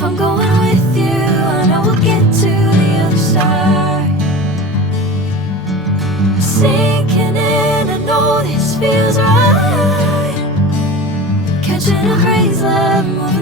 If I'm going with you, I know we'll get to the other side. Sinking in, I know this feels right. Catching a crazy love, moving